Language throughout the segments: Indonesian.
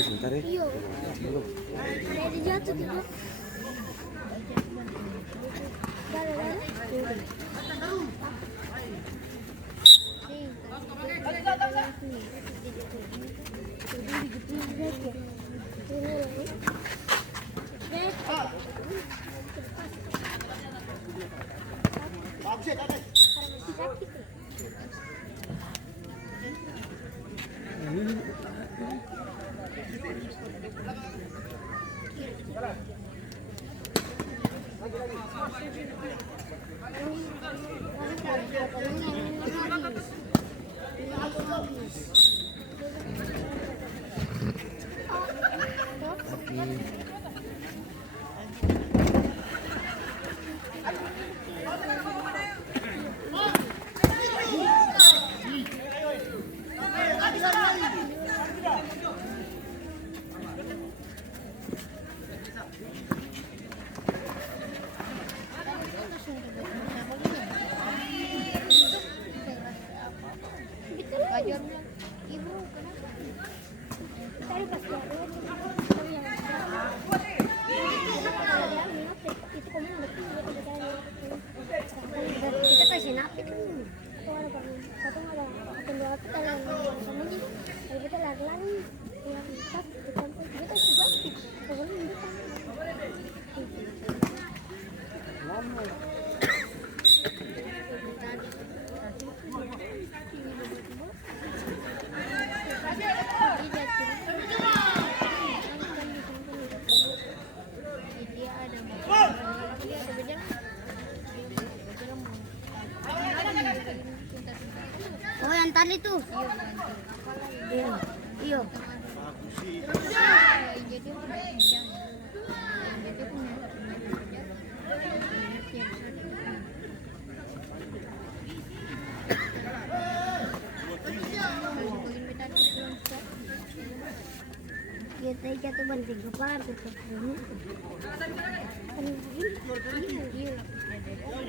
Sebentar ya. Iya. Ada jatuh gitu. Oh, yang tadi tuh. Iya. Iya. Kita jatuh banting kepala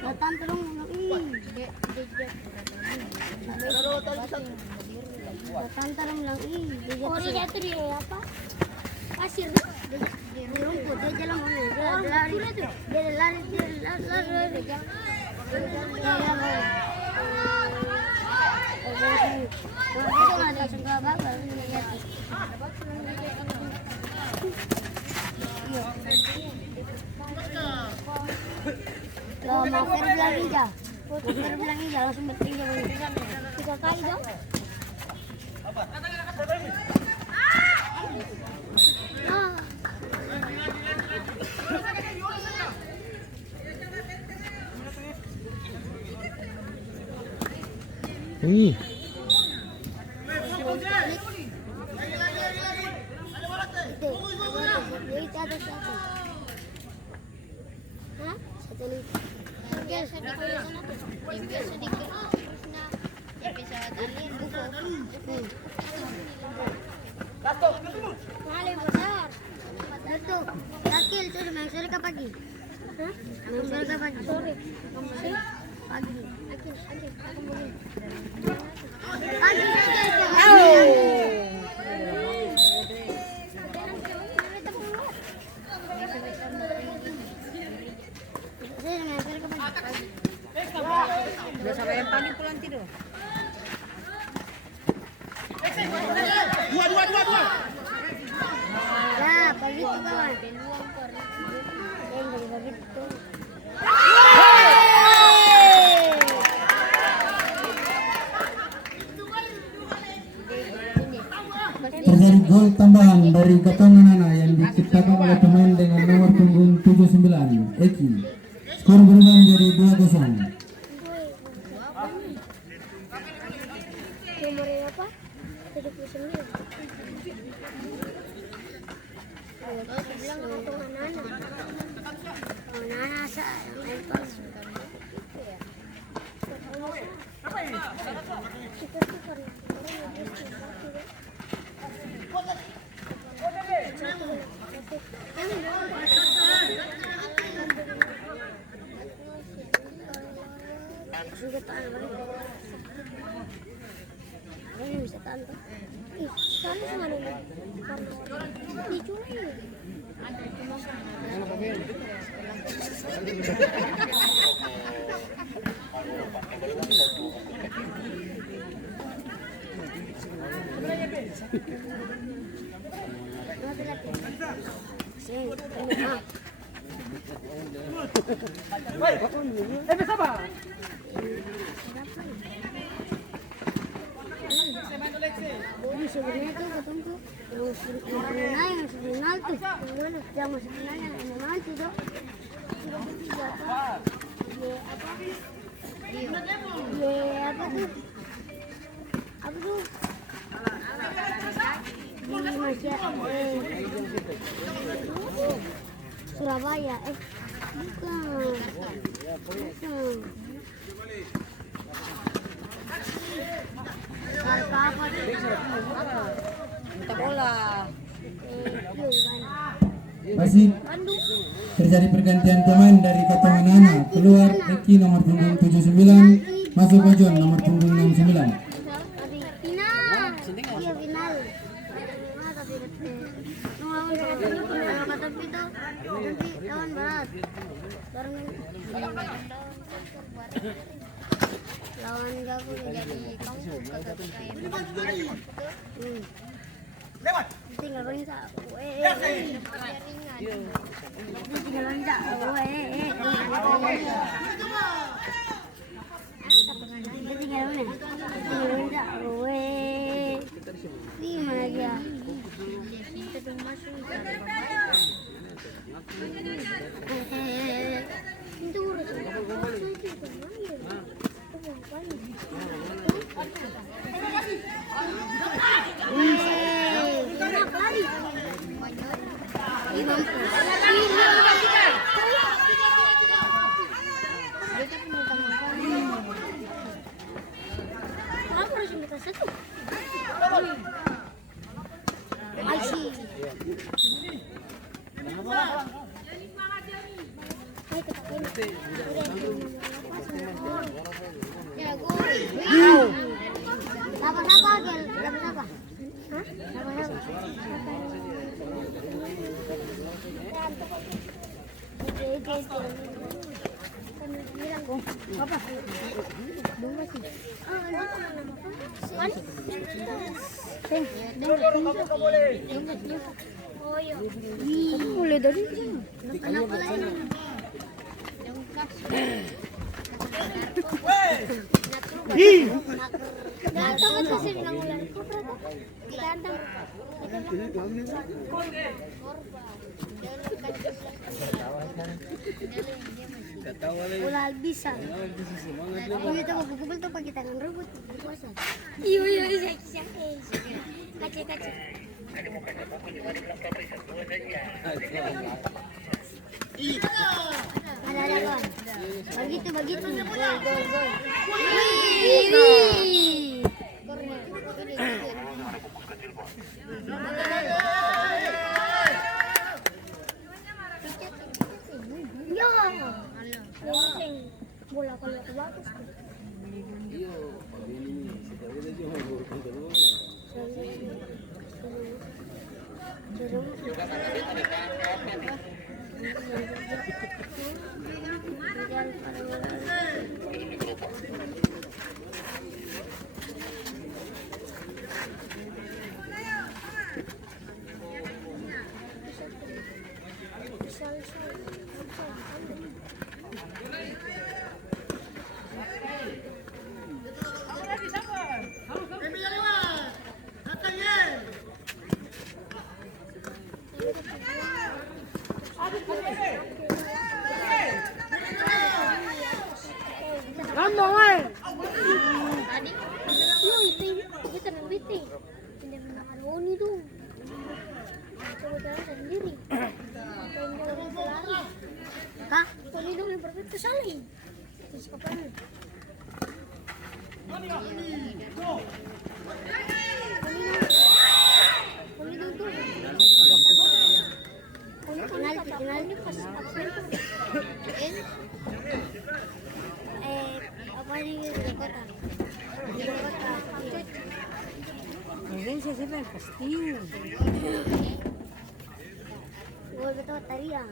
datang terus datang terus bilang oh dia jatuh di apa pasir di rumput dia jalan mana dia lari Loh, mau bilang hijau. Bilang hijau langsung bertinggal. 3 kali dong. Wih. Pagi. Sore. Pagi. Udah sampai yang pagi pulang tidur. Dua. Ya, begitu kawan. Begitu. Terjadi gol tambahan dari Gatonganana yang diciptakan oleh pemain dengan nomor punggung 79 Eki. Skor berubah menjadi 2-0. Nomornya apa? 79. Apa ya? tahan balik. Ini bisa tahan tuh. Ih, sana sama nih. Diculik. Sebenarnya tuh ketemu yang sebenarnya tuh yang sebenarnya yang mana tuh tuh apa tuh di Malaysia Surabaya bukan apa Minta bola. Masih terjadi pergantian pemain dari Katamanana. Keluar Eki nomor punggung 79, masuk Ojon nomor punggung 69. Final. Iya final. Tapi nanti lawan Barat. Lawan Gago jadi kamu lewat. Tinggal bisa. Tinggal bisa. Di mana dia? Mulai dari kenapa lain? Ulah bisa. Ini tuh kumpul tuh pakai tangan rebut. Iya iya. Kace. Ada kawan. Begitu. Gol. Bola kalau bagus. Ngomong ay. Tadi. Itu tenang biti. Tidak menang Roni tuh. Coba jalan sendiri. Kak, Roni dong yang berarti saling. Terus kapan? Roni penalti pas apa Pwede yung kota. Mungkin siapa yang pasti. Gol betul tariang.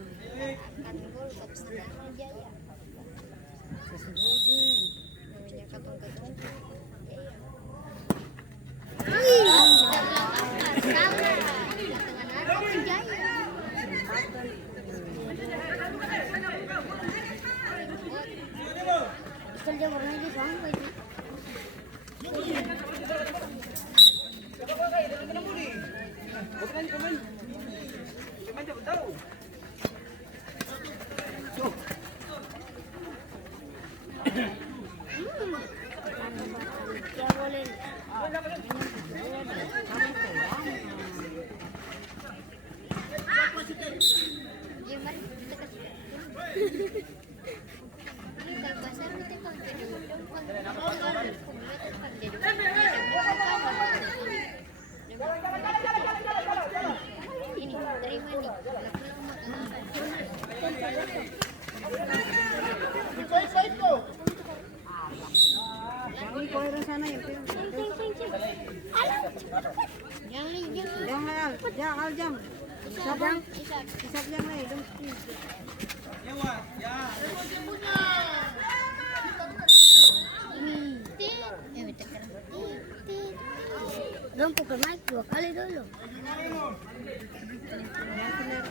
Isal dia warna di sana. Ya boleh. Ini terima nih. Ini kau orang sana yang film. Jangan jam. Sabang. Isap jam lagi. Dong pukul naik 2 kali dulu.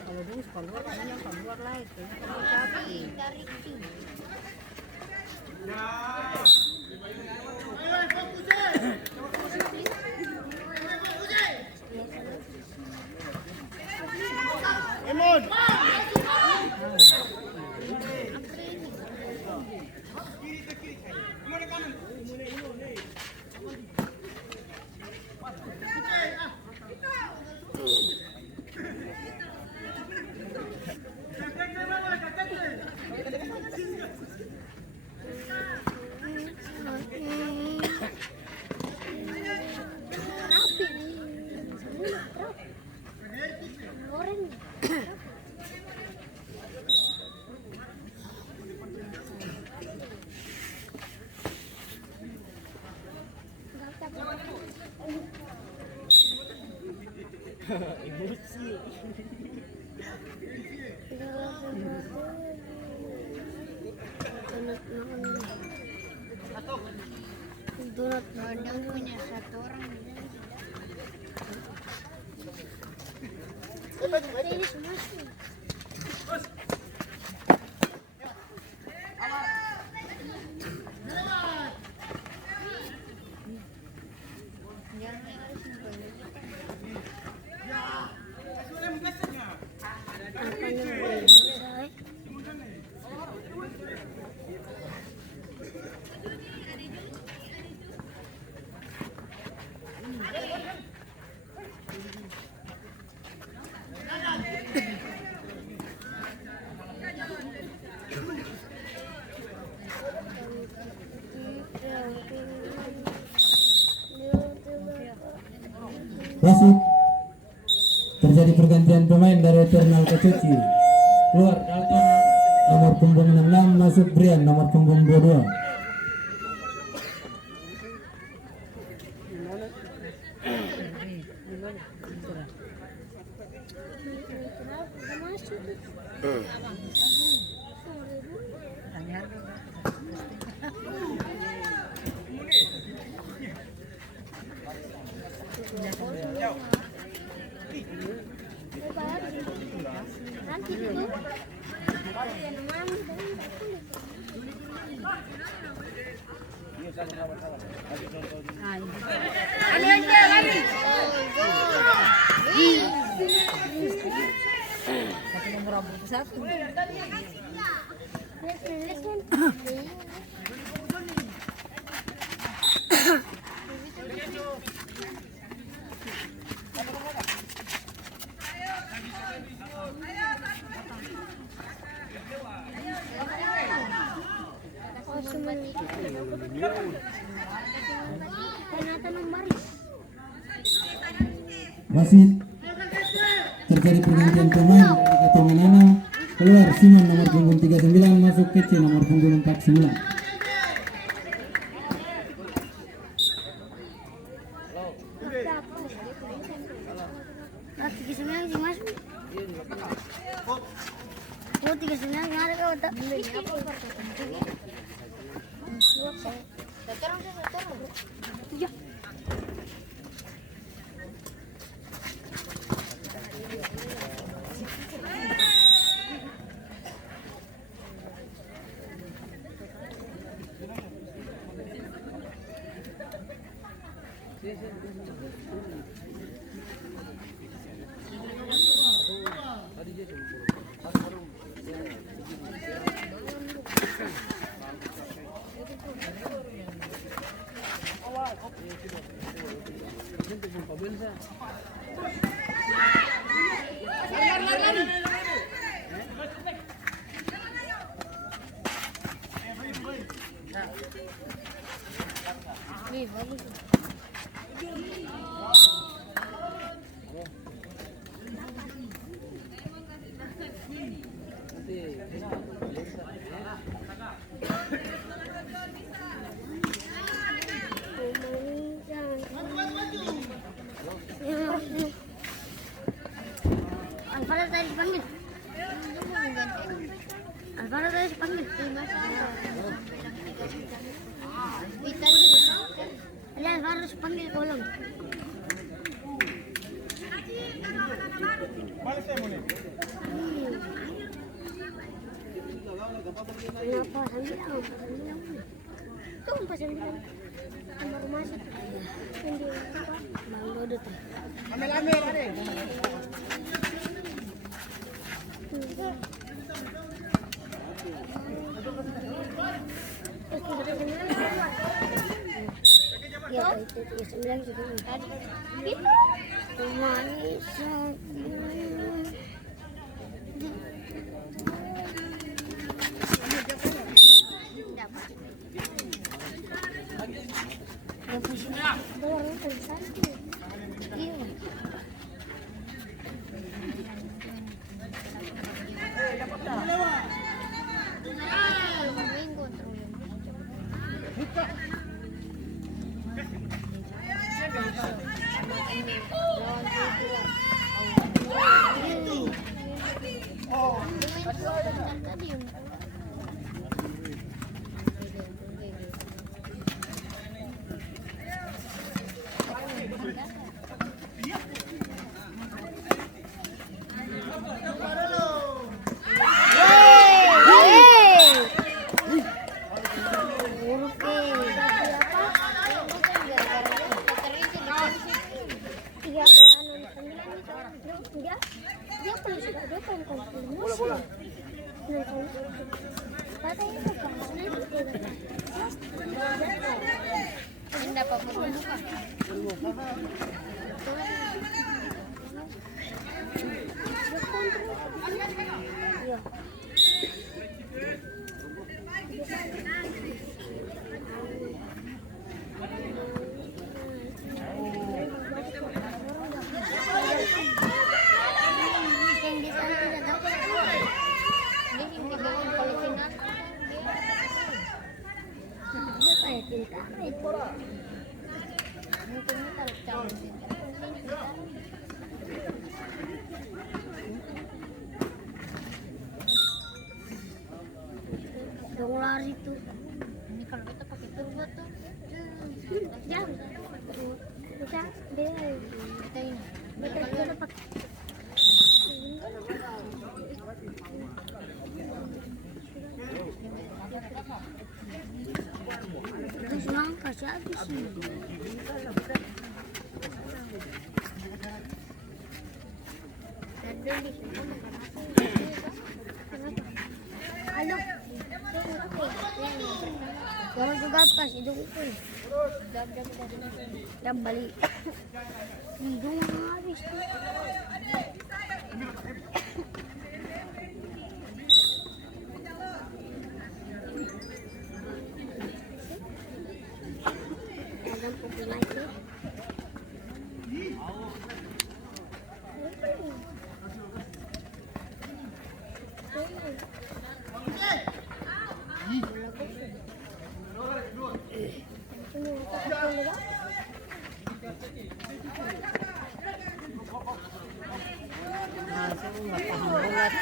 Kalau dulu keluar, kayaknya keluar lah itu. Tarik sih. Donat bandeng punya satu orang. Ini semua sih. Wasit, terjadi pergantian pemain dari Eternal ke Cuci. Keluar Dalton nomor punggung 66, masuk Brian nomor punggung 22. Nanti dulu. Nomor 21. Wasit, terjadi pergantian pemain dari Katomanana. Keluar Simon nomor punggung 39, masuk Kece nomor punggung 49. Oh, 39 nga rin ka. Tatarong siya, tatarong. Yeah. Alvaro tayo dipanggil. Alvaro tayo dipanggil. Ayan, Alvaro dipanggil ko lang. Kenapa? Sambilang. Tuh, pas sambilang. Baru masuk. Hindi apa? Bang Dodot. Ambil ada. Ya, itu 39 juga tadi. Manis. Hindi pa po buka. Dong lari tuh. Ini kalau kita pakai turbo tuh. Ya. Bisa deh. Kita ini. Kita juga dapat. Terus lang kasih habis sih. Halo. Kalau juga pas itu itu. Jam balik. Hidung habis tuh. Ada pupuk lagi. Nah, saya nggak paham banget.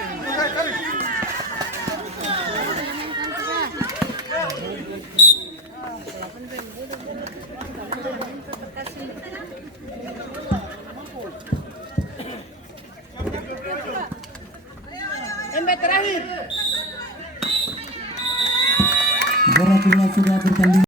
menit terakhir. Bola sudah bertanding.